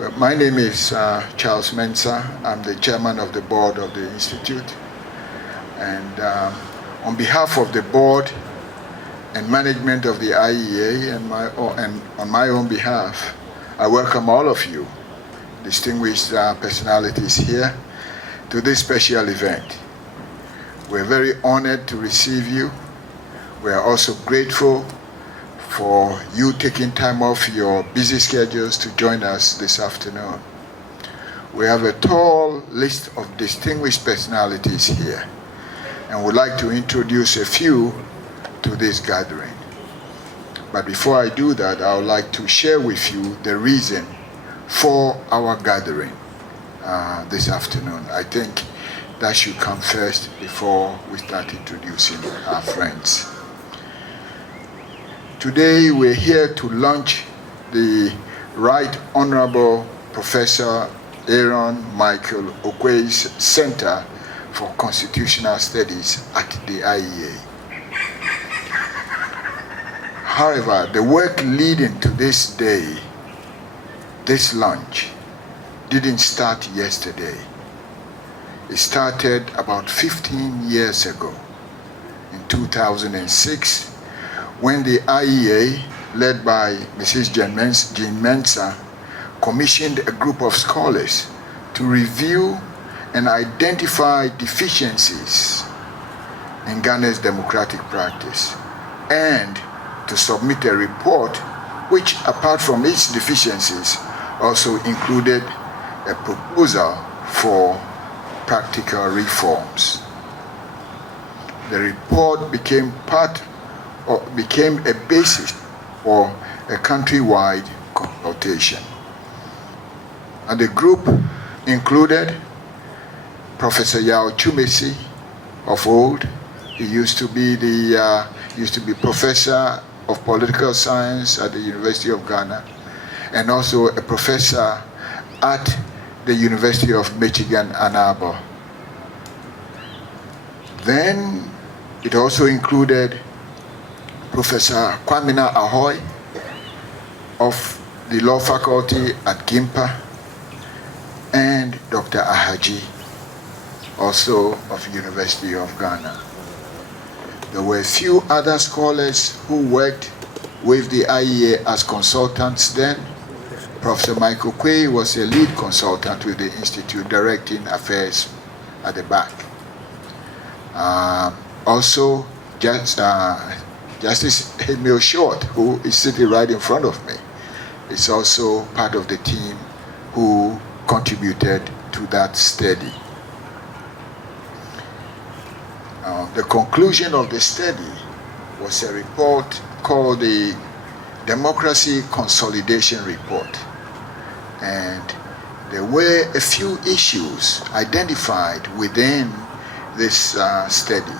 Well, my name is Charles Mensa. I'm the chairman of the board of the Institute. And on behalf of the board and management of the IEA and on my own behalf, I welcome all of you, distinguished personalities here, to this special event. We're very honored to receive you. We are also grateful for you taking time off your busy schedules to join us this afternoon. We have a tall list of distinguished personalities here, and would like to introduce a few to this gathering. But before I do that, I would like to share with you the reason for our gathering this afternoon. I think that should come first before we start introducing our friends. Today we're here to launch the Right Honorable Professor Aaron Michael Okwe's Center for Constitutional Studies at the IEA. However, the work leading to this day, this launch, didn't start yesterday. It started about 15 years ago, in 2006, when the IEA, led by Mrs. Jean Mensa, commissioned a group of scholars to review and identify deficiencies in Ghana's democratic practice, and to submit a report which, apart from its deficiencies, also included a proposal for practical reforms. The report became a basis for a countrywide consultation. And the group included Professor Yao Chumesi of old. He used to be professor of political science at the University of Ghana, and also a professor at the University of Michigan, Ann Arbor. Then it also included Professor Kwamina Ahoy of the law faculty at GIMPA, and Dr. Ahaji, also of University of Ghana. There were a few other scholars who worked with the IEA as consultants then. Professor Michael Okwe was a lead consultant with the Institute, directing affairs at the back. Also, Justice Emil Short, who is sitting right in front of me, is also part of the team who contributed to that study. The conclusion of the study was a report called the Democracy Consolidation Report. And there were a few issues identified within this study.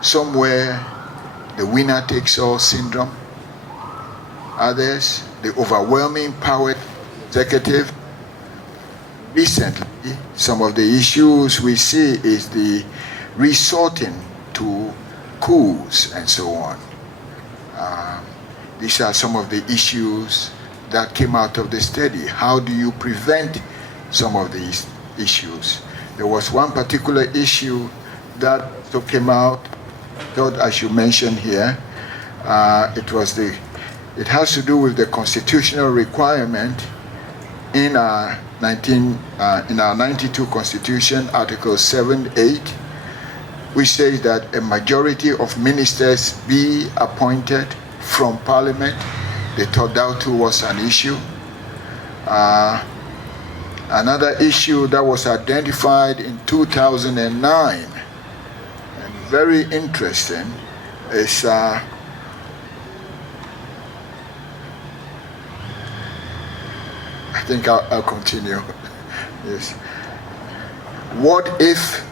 Some were the winner-takes-all syndrome. Others, the overwhelming power executive. Recently, some of the issues we see is the resorting to coups and so on. These are some of the issues that came out of the study. How do you prevent some of these issues? There was one particular issue that came out, thought I should mention here. It has to do with the constitutional requirement in our 92 Constitution, Article 7(8), which says that a majority of ministers be appointed from Parliament. They thought that too was an issue. Another issue that was identified in 2009, and very interesting, is I think I'll continue. Yes. What if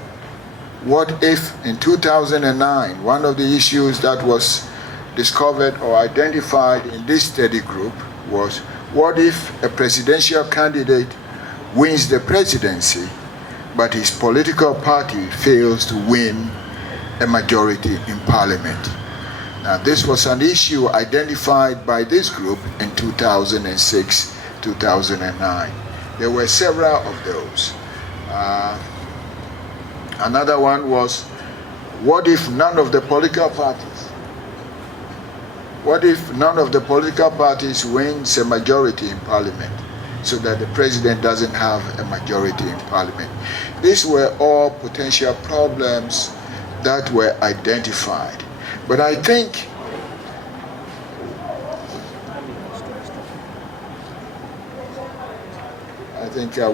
in 2009, one of the issues that was discovered or identified in this study group was, what if a presidential candidate wins the presidency, but his political party fails to win a majority in Parliament? Now, this was an issue identified by this group in 2006 2009. There were several of those. Another one was, what if none of the political parties wins a majority in parliament, so that the president doesn't have a majority in parliament? These were all potential problems that were identified. But I think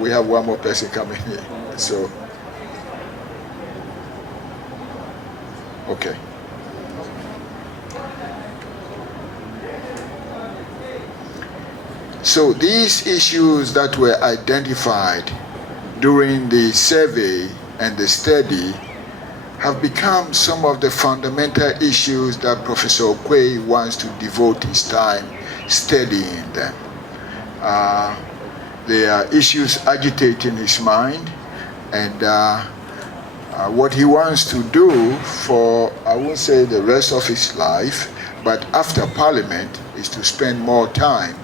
we have one more person coming here. So, okay. So these issues that were identified during the survey and the study have become some of the fundamental issues that Professor Okoye wants to devote his time studying them. There are issues agitating his mind, and what he wants to do for, I won't say the rest of his life, but after Parliament, is to spend more time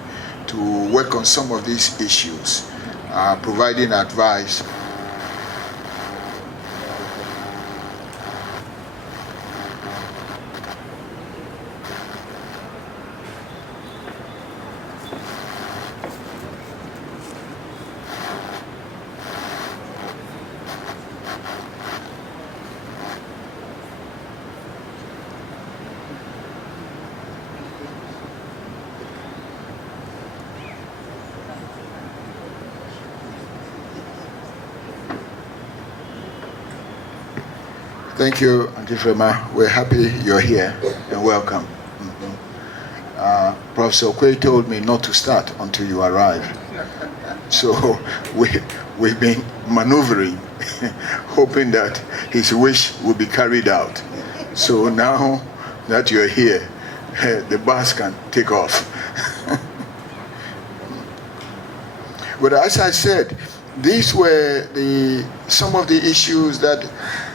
to work on some of these issues, providing advice. Thank you, Auntie Frema. We're happy you're here, and welcome. Professor Okoye told me not to start until you arrive. So we've been maneuvering, hoping that his wish will be carried out. So now that you're here, the bus can take off. But as I said, these were some of the issues that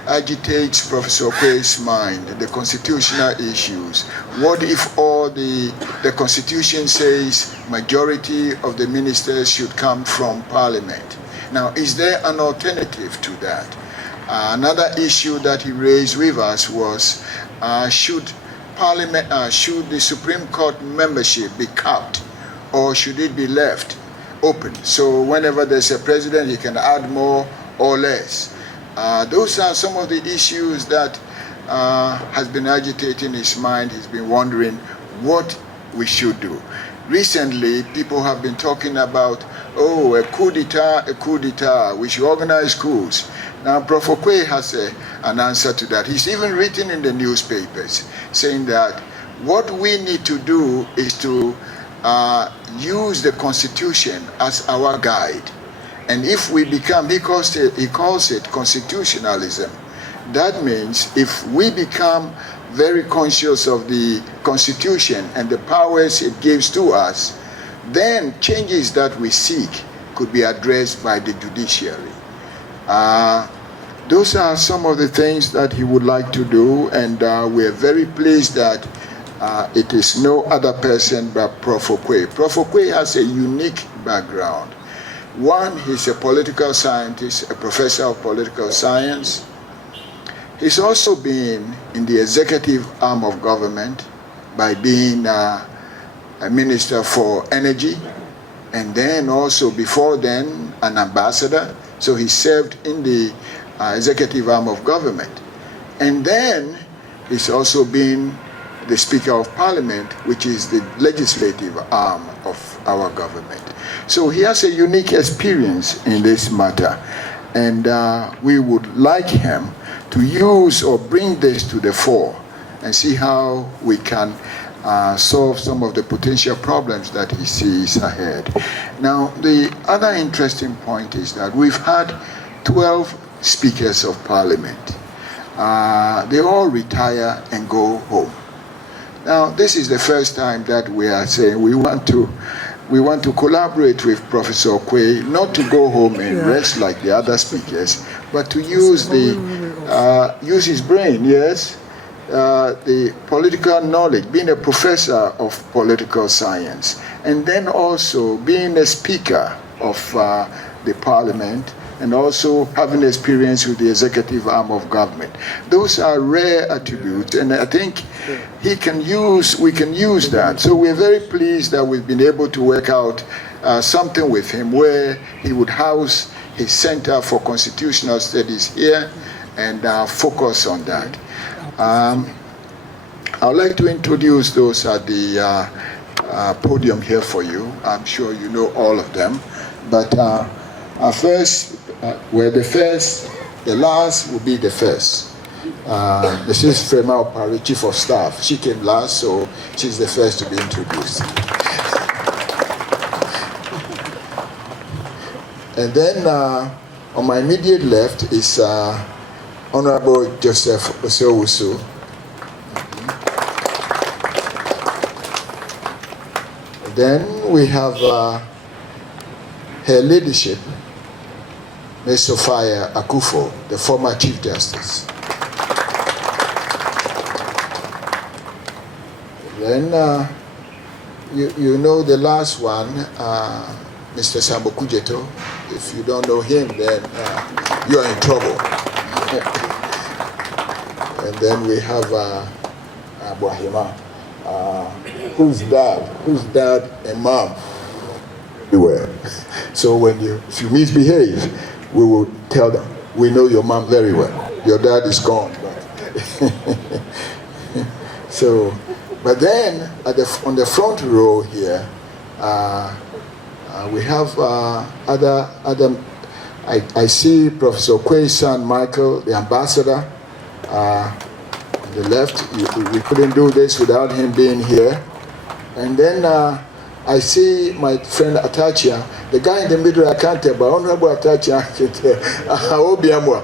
agitates Professor Okoye's mind, the constitutional issues. What if all the Constitution says majority of the ministers should come from Parliament? Now, is there an alternative to that? Another issue that he raised with us was, should the Supreme Court membership be capped, or should it be left open? So whenever there's a president, he can add more or less. Those are some of the issues that has been agitating his mind. He's been wondering what we should do. Recently, people have been talking about, a coup d'etat, we should organize coups. Now, Prof. Okoye has an answer to that. He's even written in the newspapers saying that what we need to do is to use the Constitution as our guide. And if we become, he calls it constitutionalism. That means if we become very conscious of the Constitution and the powers it gives to us, then changes that we seek could be addressed by the judiciary. Those are some of the things that he would like to do, and we're very pleased that it is no other person but Prof. Okoye. Prof. Okoye has a unique background. One, he's a political scientist, a professor of political science. He's also been in the executive arm of government by being a minister for energy, and then also before then an ambassador. So he served in the executive arm of government. And then he's also been the Speaker of Parliament, which is the legislative arm of our government. So he has a unique experience in this matter, and we would like him to use or bring this to the fore and see how we can solve some of the potential problems that he sees ahead. Now, the other interesting point is that we've had 12 speakers of Parliament. They all retire and go home. Now, this is the first time that we are saying we want to collaborate with Professor Okoye, not to go home and rest like the other speakers, but to use his brain, yes, the political knowledge, being a professor of political science, and then also being a speaker of the parliament, and also having experience with the executive arm of government. Those are rare attributes, and I think we can use that. So we're very pleased that we've been able to work out something with him where he would house his Center for Constitutional Studies here and focus on that. I'd like to introduce those at the podium here for you. I'm sure you know all of them, but first, we're the first, the last will be the first. This is Frema Opari, Chief of Staff. She came last, so she's the first to be introduced. And then on my immediate left is Honorable Joseph Osewusu. Then we have Her Ladyship, Ms. Sophia Akufo, the former Chief Justice. Then you know the last one, Mr. Sambo Kujeto. If you don't know him, then you are in trouble. And then we have Abuahima, whose dad and mom everywhere. So if you misbehave, we will tell them, we know your mom very well. Your dad is gone. But then on the front row here, we have other. I see Professor Kwei's son Michael, the ambassador, on the left. We couldn't do this without him being here. And then I see my friend Atachia, the guy in the middle. I can't tell, but Honorable Atachia, Obiamwa.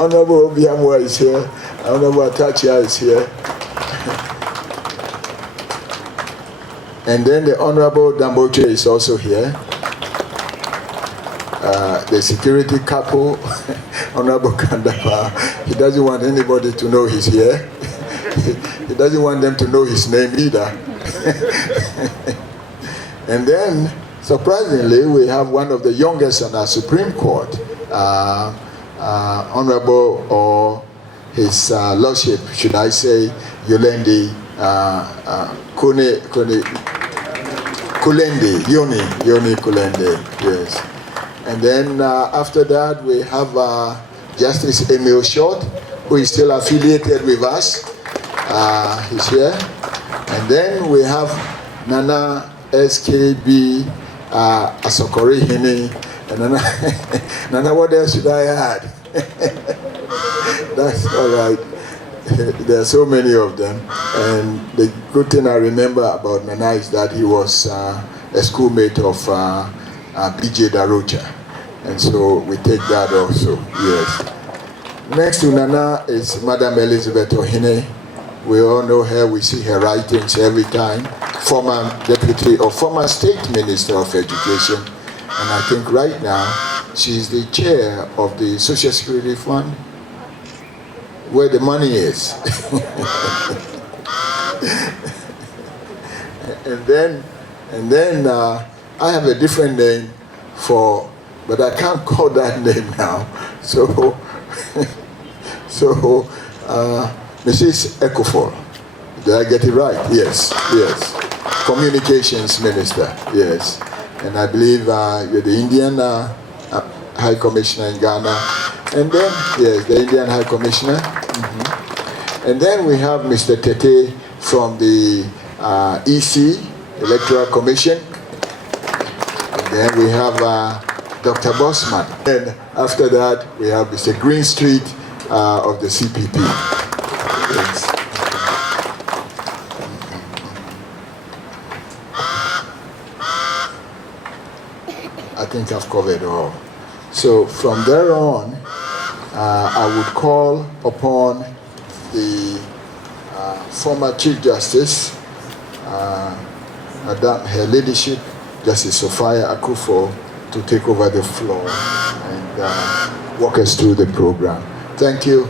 Honorable Obiamwa is here. Honorable Atachia is here. And then the Honorable Damboche is also here. The security couple, Honorable Kandapa, he doesn't want anybody to know he's here. He doesn't want them to know his name either. And then, surprisingly, we have one of the youngest on our Supreme Court, Honorable, or His Lordship, should I say, Yolandi Kulende, Yoni Kulende, yes. And then after that, we have Justice Emil Short, who is still affiliated with us. He's here. And then we have Nana SKB Asokori Hini. And Nana, what else should I add? That's all right. There are so many of them. And the good thing I remember about Nana is that he was a schoolmate of BJ Darocha. And so we take that also, yes. Next to Nana is Madam Elizabeth Ohine. We all know her, we see her writings every time. Former Deputy or former State Minister of Education. And I think right now, she's the chair of the Social Security Fund, where the money is. and then I have a different name but I can't call that name now. So Mrs. Ekofor, did I get it right? Yes. Communications Minister, yes. And I believe you're the Indian High Commissioner in Ghana. And then, yes, the Indian High Commissioner. Mm-hmm. And then we have Mr. Tete from the EC, Electoral Commission. And then we have Dr. Bosman. And after that, we have Mr. Greenstreet of the CPP. Yes. I think I've covered all. So from there on, I would call upon the former Chief Justice, Her Ladyship, Justice Sophia Akufo, to take over the floor and walk us through the program. Thank you.